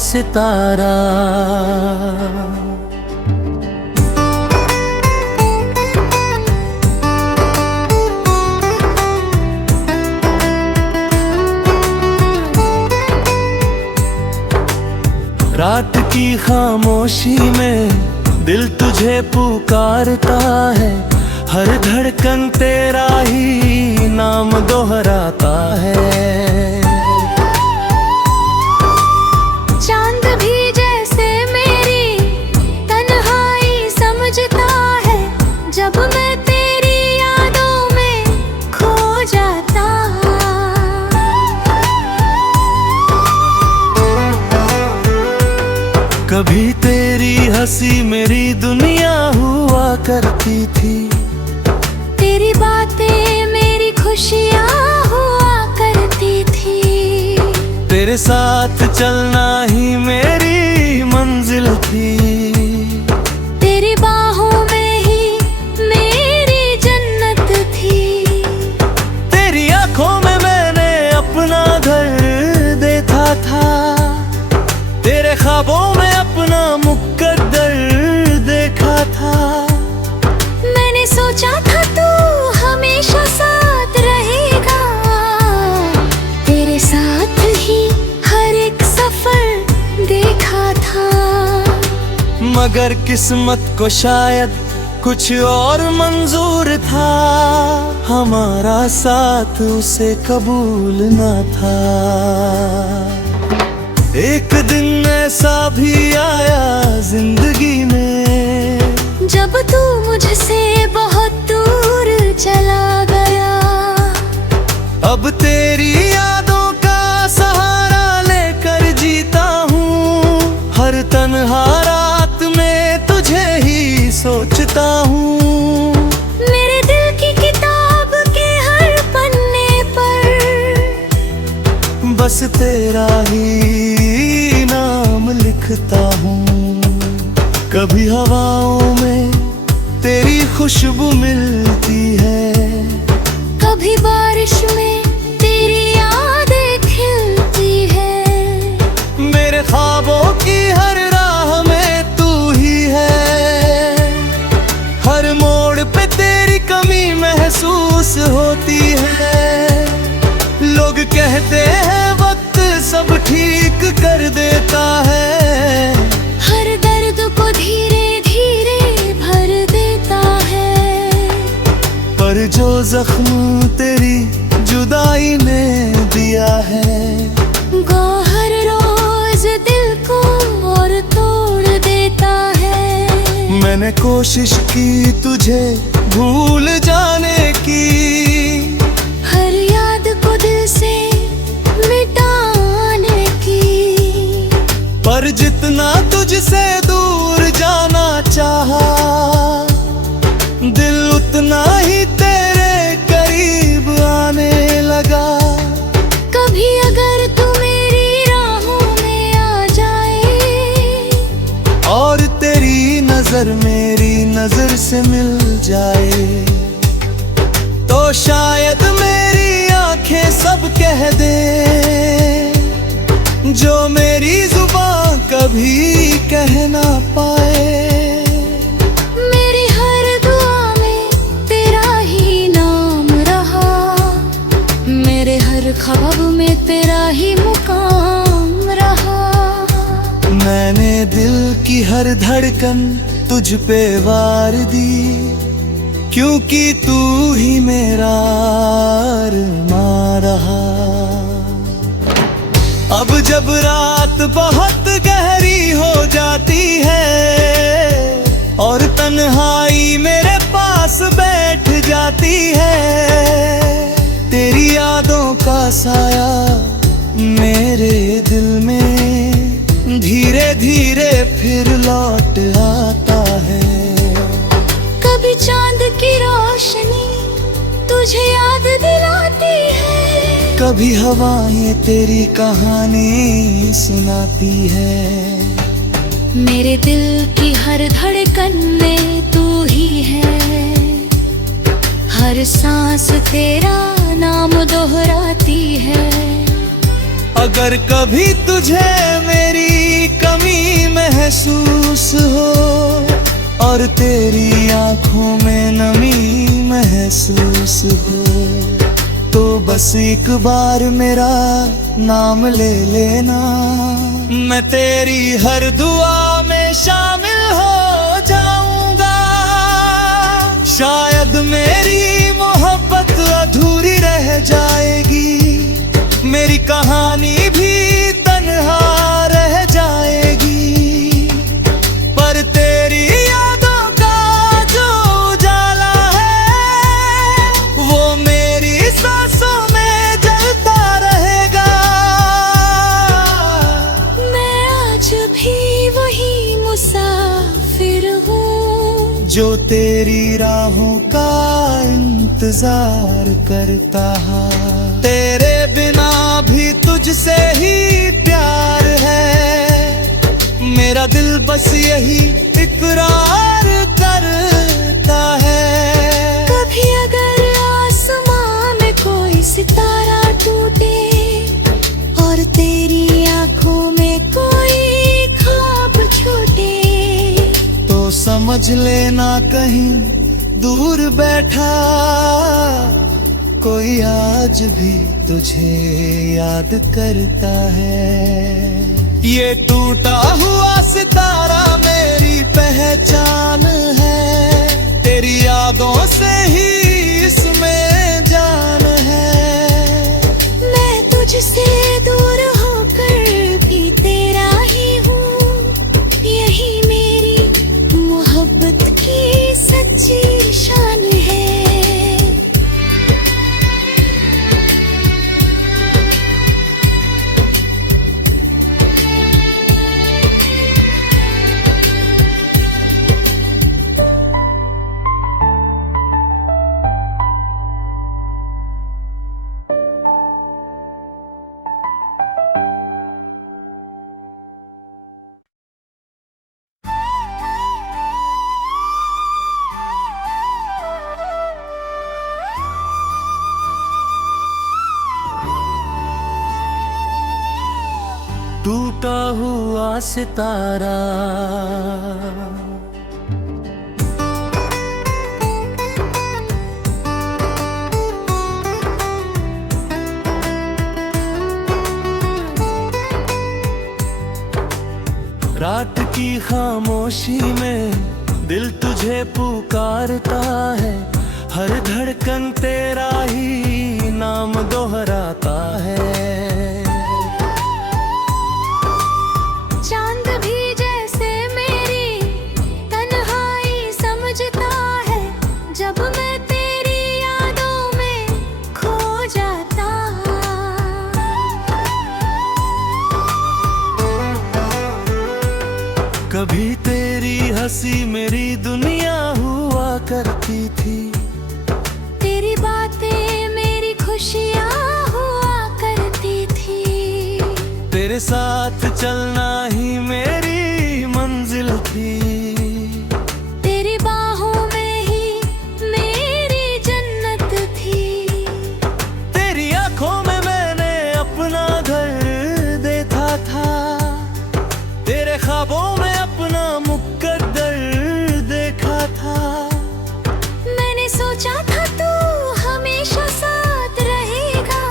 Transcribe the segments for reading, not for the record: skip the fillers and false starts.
सितारा। रात की खामोशी में दिल तुझे पुकारता है, हर धड़कन तेरा ही नाम दोहराता है। चांद भी जैसे मेरी तन्हाई समझता है, जब मैं तेरी यादों में खो जाता। कभी तेरी हंसी मेरी दुनिया हुआ करती थी, तेरी बातें मेरी खुशियाँ हुआ करती थी। तेरे साथ चलना ही मेरी मंजिल थी, तेरी बाहों में ही मेरी जन्नत थी। तेरी आंखों में मैंने अपना घर देखा था, तेरे ख्वाबों में अपना मुकद्दर देखा था। मैंने सोचा था तू हमेशा साथ रहेगा, तेरे साथ ही हर एक सफर देखा था। मगर किस्मत को शायद कुछ और मंजूर था, हमारा साथ उसे कबूल न था। एक दिन ऐसा भी आया जिंदगी में, जब तू मुझसे बहुत दूर चला गया। अब तेरी यादों का सहारा लेकर जीता हूँ, हर तन्हा रात में तुझे ही सोचता हूँ। मेरे दिल की किताब के हर पन्ने पर बस तेरा ही नाम लिखता हूँ। कभी हवाओं में तेरी खुशबू मिलती है, कभी बारिश में तेरी यादें खिलती है। मेरे ख्वाबों की हर राह में तू ही है, हर मोड़ पे तेरी कमी महसूस होती है। लोग कहते हैं वक्त सब ठीक कर देता है, हर दर्द को धीरे धीरे भर देता है। पर जो जख्म तेरी जुदाई ने दिया है, गौहर रोज दिल को और तोड़ देता है। मैंने कोशिश की तुझे भूल जाने की, हर याद को दिल से मिटाने की। पर जितना तुझसे दूर जाना चाहा, दिल उतना ही तेरे करीब आने लगा। कभी अगर तू मेरी राहों में आ जाए, और तेरी नजर मेरी नजर से मिल जाए, तो शायद मेरी आंखें सब कह दे जो मेरी जुबान कभी कह ना पाए। मेरी हर दुआ में तेरा ही नाम रहा, मेरे हर ख्वाब में तेरा ही मुकाम रहा। मैंने दिल की हर धड़कन तुझ पे वार दी, क्योंकि तू ही मेरा अरमां रहा। अब जब रात बहुत गहरी हो जाती है, और तन्हाई मेरे पास बैठ जाती है, तेरी यादों का साया मेरे दिल में धीरे धीरे फिर लौट आता है। कभी चांद की रोशनी तुझे याद दिलाती है, कभी हवाएं तेरी कहानी सुनाती है। मेरे दिल की हर धड़कन में तू ही है, हर सांस तेरा नाम दोहराती है। अगर कभी तुझे मेरी पर तेरी आंखों में नमी महसूस हो तो बस एक बार मेरा नाम ले लेना। मैं तेरी हर दुआ में शामिल हो जाऊंगा। शायद मेरी मोहब्बत अधूरी रह जाएगी, मेरी कहानी भी तन्हा रह जाएगी, पर तेरी यादों का जो उजाला है वो मेरी सांसों में जलता रहेगा। मैं आज भी वही मुसाफिर हूँ जो तेरी राहों का इंतजार करता है। तेरे बिना भी तुझसे ही प्यार है, मेरा दिल बस यही इकरार करता है। कभी अगर आसमां में कोई सितारा टूटे और तेरी आंखों में कोई ख्वाब छूटे तो समझ लेना कहीं दूर बैठा कोई आज भी तुझे याद करता है। ये टूटा हुआ सितारा मेरी पहचान है, तेरी यादों से ही इसमें जान है। मैं तुझसे दूर होकर भी तेरा ही हूँ, यही मेरी मोहब्बत की सच्ची शान है। टूटा हुआ सितारा रात की खामोशी में दिल तुझे पुकारता है, हर धड़कन तेरा ही नाम दोहराता है। चांद भी जैसे मेरी तन्हाई समझता है, जब मैं तेरी यादों में खो जाता। कभी तेरी हंसी मेरी दुनिया हुआ करती थी, तेरी बातें मेरी खुशियाँ हुआ करती थी, तेरे साथ चलना ही मेरी मंजिल थी, तेरी बाहों में ही मेरी जन्नत थी। तेरी आंखों में मैंने अपना घर देखा था, तेरे ख्वाबों में अपना मुकद्दर देखा था। मैंने सोचा था तू हमेशा साथ रहेगा,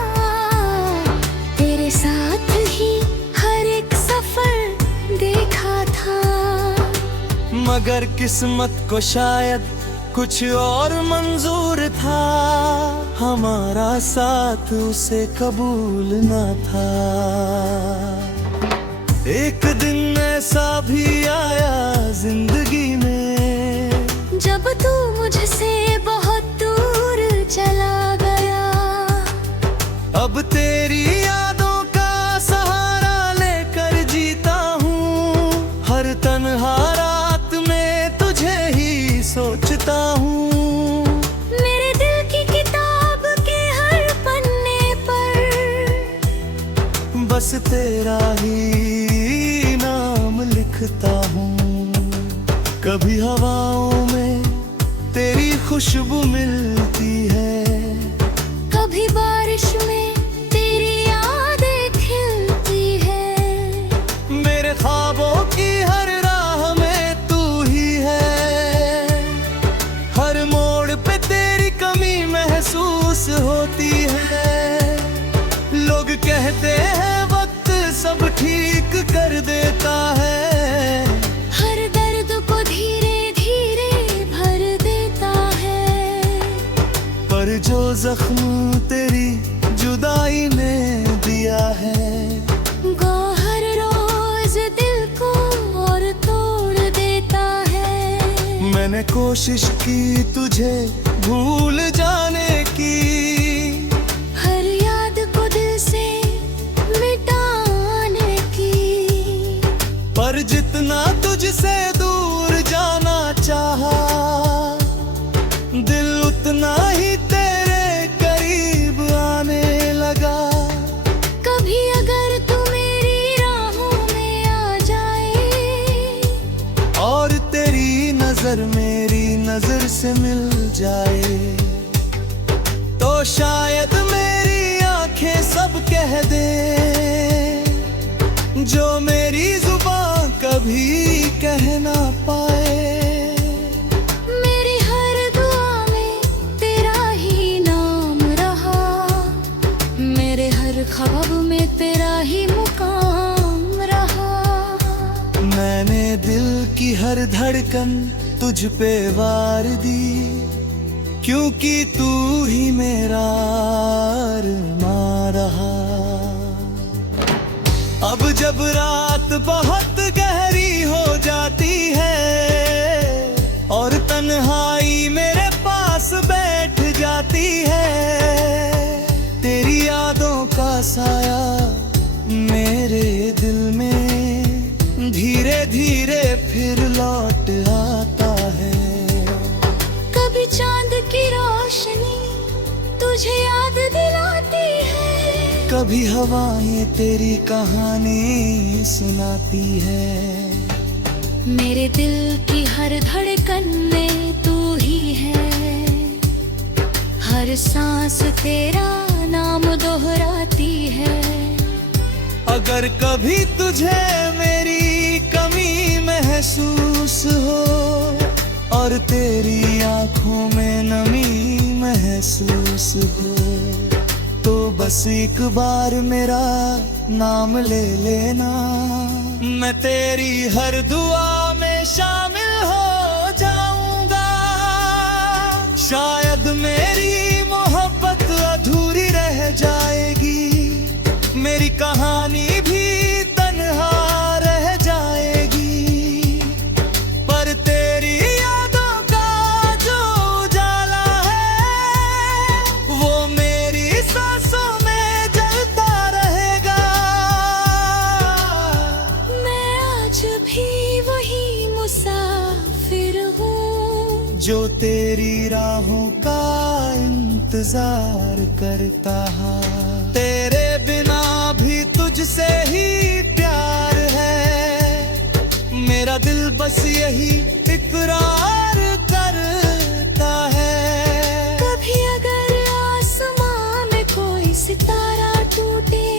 तेरे साथ ही हर एक सफर देखा था। मगर किस्मत को शायद कुछ और मंजूर था, हमारा साथ उसे कबूल न था। एक दिन ऐसा भी आया जिंदगी में, जब तू मुझसे बहुत दूर चला गया। अब तेरी यादों का सहारा लेकर जीता हूँ, हर तन्हा रात में तुझे ही सोचता हूँ। मेरे दिल की किताब के हर पन्ने पर बस तेरा ही नाम लिखता हूँ। कभी हवाओं में तेरी खुशबू मिलती है, कभी बारिश में तेरी यादें खिलती है। मेरे ख्वाबों की हर राह में तू ही है, जख्म तेरी जुदाई ने दिया है। गौहर रोज दिल को और तोड़ देता है। मैंने कोशिश की तुझे भूल जाने की, हर याद को दिल से मिटाने की, पर जितना तुझसे दूर जाना चाहा, दिल उतना ही तेरे करीब आने लगा। कभी अगर तू मेरी राहों में आ जाए, और तेरी नजर मेरी नजर से मिल जाए, तो शायद मेरी आंखें सब कह दे जो मेरी जुबान कभी कह ना पाए। मेरी हर दुआ में तेरा ही नाम रहा, मेरे हर ख्वाब में तेरा ही मुकाम रहा। मैंने दिल की हर धड़कन तुझ पे वार दी, क्योंकि तू ही मेरा अरमान रहा। अब जब रात बहुत गहरी हो जाती है और तन्हाई मेरे पास बैठ जाती है, तेरी यादों का साया मेरे दिल में धीरे धीरे फिर लौट आता है। कभी चांद की रोशनी तुझे याद दिलाती है, कभी हवाएं तेरी कहानी सुनाती है। मेरे दिल की हर धड़कन में तू ही है, हर सांस तेरा नाम दोहराती है। अगर कभी तुझे मेरी कमी महसूस हो और तेरी आंखों में नमी महसूस हो, तो बस एक बार मेरा नाम ले लेना, मैं तेरी हर दुआ में शामिल हो जाऊंगा। शायद मेरी मोहब्बत अधूरी रह जाएगी, मेरी कहानी भी तन्हा रह जाएगी, पर तेरी यादों का जो उजाला है वो मेरी सांसों में जलता रहेगा। मैं आज भी वही मुसाफिर हूँ जो तेरी राहों का इंतजार करता है। तेरे बिना भी तुझसे ही प्यार है, मेरा दिल बस यही इकरार करता है। कभी अगर आसमां में कोई सितारा टूटे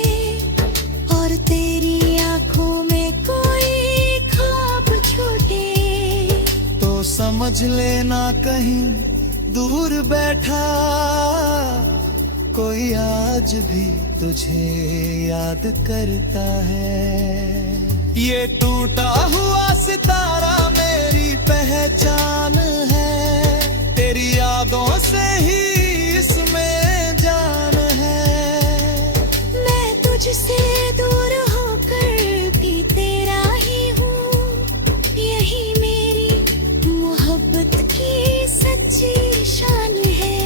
और तेरी आंखों में कोई ख्वाब छूटे, तो समझ लेना कहीं दूर बैठा कोई आज भी तुझे याद करता है। ये टूटा हुआ सितारा मेरी पहचान है, तेरी यादों से ही इसमें जान है। मैं तुझसे दूर होकर भी तेरा ही हूँ, यही मेरी मोहब्बत की सच्ची शान है।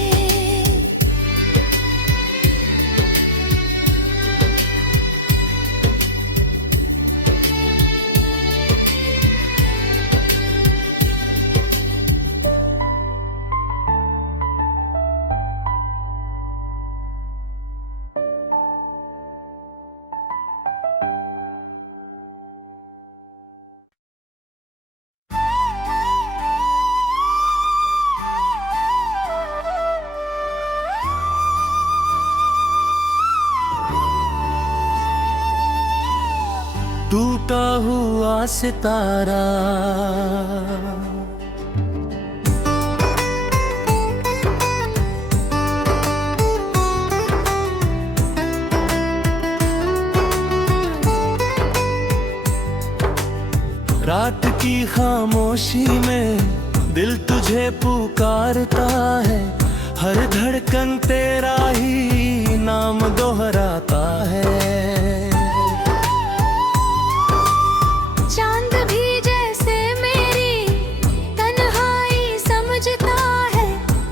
टूटा हुआ सितारा रात की खामोशी में दिल तुझे पुकारता है, हर धड़कन तेरा ही नाम दोहराता है। चांद भी जैसे मेरी तन्हाई समझता है,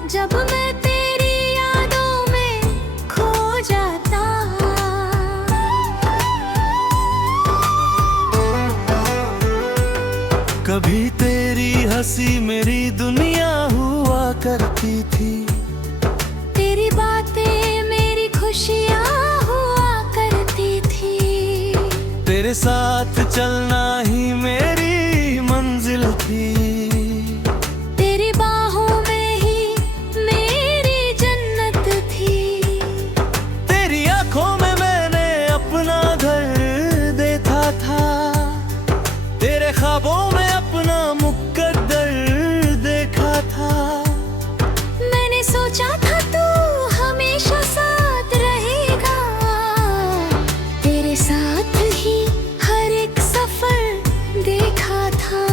जब मैं तेरी यादों में खो जाता। कभी तेरी हंसी मेरी दुनिया हुआ करती थी, तेरी बातें मेरी खुशियाँ हुआ करती थी। तेरे साथ चलना ही मेरी मंजिल थी, तेरी बाहों में ही मेरी जन्नत थी। तेरी आंखों में मैंने अपना घर देखा था, तेरे ख्वाबों में अपना मुकद्दर देखा था। मैंने सोचा था तू हमेशा साथ रहेगा, तेरे साथ ही हर एक सफर देखा था।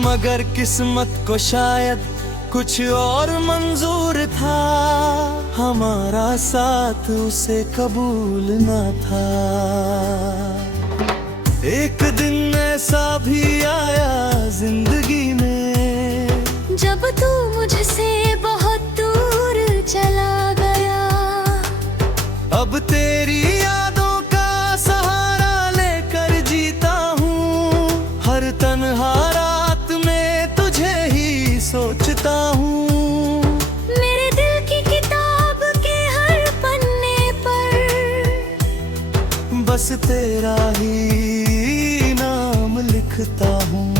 मगर किस्मत को शायद कुछ और मंजूर था, हमारा साथ उसे कबूल न था। एक दिन ऐसा भी आया जिंदगी में, जब तू मुझसे बहुत दूर चला गया। अब तेरी यादों का सहारा लेकर जीता हूँ, हर तन्हा रात में तुझे ही सोचता हूँ। मेरे दिल की किताब के हर पन्ने पर बस तेरा ही नाम लिखता हूँ।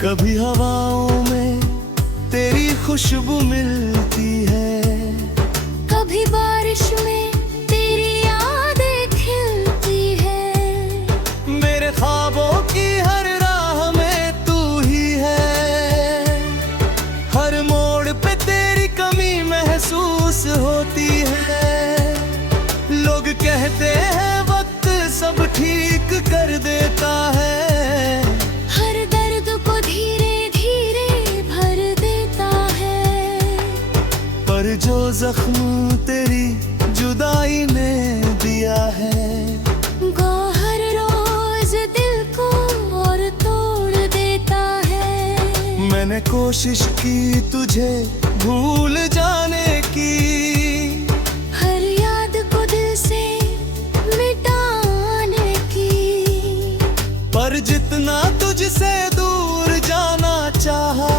कभी हवाओं में तेरी खुशबू मिलती है, कभी बारिश में तेरी यादें खिलती है। मेरे ख्वाबों की हर राह में तू ही है, हर मोड़ पे तेरी कमी महसूस होती है। लोग कहते हैं वक्त सब ठीक कर देता है, हर दर्द को धीरे धीरे भर देता है। पर जो जख्म तेरी जुदाई ने दिया है, वो हर रोज दिल को और तोड़ देता है। मैंने कोशिश की तुझे भूल जाने की, हर याद को दिल से मिटाने की। पर जितना तुझसे दूर जाना चाहा,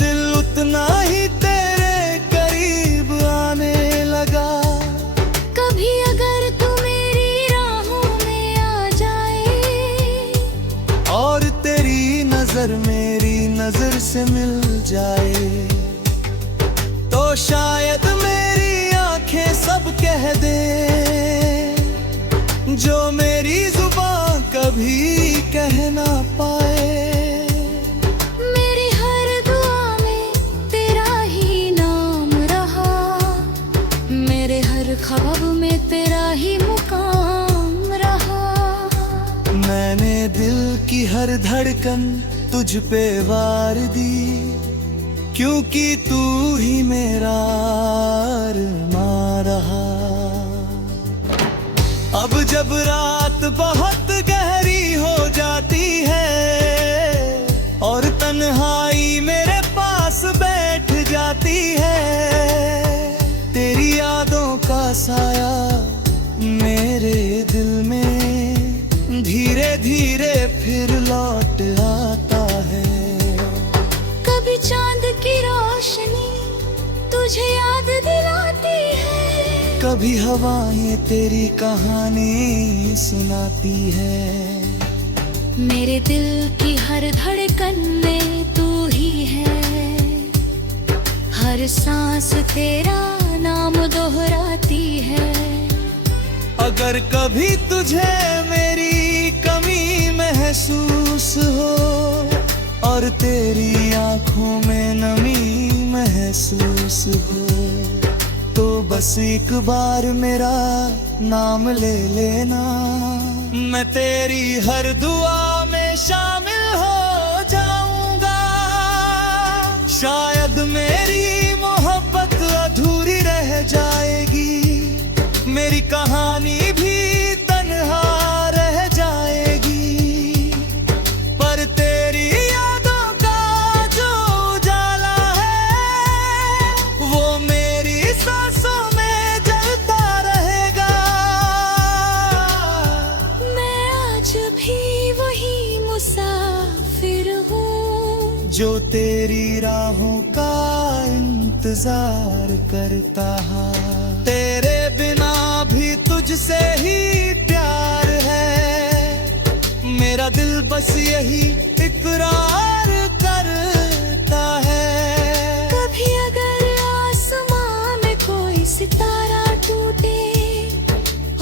दिल उतना ही तेरे करीब आने लगा। कभी अगर तू मेरी राहों में आ जाए, और तेरी नजर मेरी नजर से मिल जाए, तो शायद मेरी आंखें सब कह दे जो मेरी जुबान कभी कह ना पाए। मेरी हर दुआ में तेरा ही नाम रहा, मेरे हर ख्वाब में तेरा ही मुकाम रहा। मैंने दिल की हर धड़कन तुझ पे वार दी, क्योंकि तू ही मेरा अरमान रहा। अब जब रात बहुत गहरी हो जाती है और तन्हाई मेरे पास बैठ जाती है, तेरी यादों का साया मेरे दिल में धीरे धीरे फिर लौट आता है। कभी चांद की रोशनी तुझे याद दिलाती है, कभी हवाएं तेरी कहानी सुनाती है। मेरे दिल की हर धड़कन में तू ही है, हर सांस तेरा नाम दोहराती है। अगर कभी तुझे मेरी कमी महसूस हो और तेरी आंखों में नमी महसूस हो, तो बस एक बार मेरा नाम ले लेना, मैं तेरी हर दुआ में शामिल हो जाऊंगा। शायद मेरी मोहब्बत अधूरी रह जाएगी, मेरी कहानी भी तन्हा रह जाएगी। पर तेरी यादों का जो उजाला है वो मेरी सांसों में जलता रहेगा। मैं आज भी वही मुसाफिर हूँ जो तेरी राहों का इंतजार करता है। तेरे बिना भी तुझसे ही प्यार है, मेरा दिल बस यही इकरार करता है। कभी अगर आसमां में कोई सितारा टूटे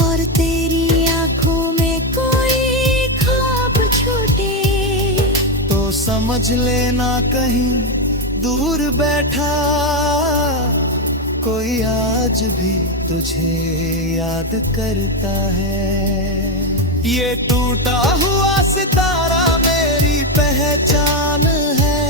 और तेरी आंखों में कोई ख्वाब छूटे, तो समझ लेना कहीं दूर बैठा कोई आज भी तुझे याद करता है। ये टूटा हुआ सितारा मेरी पहचान है।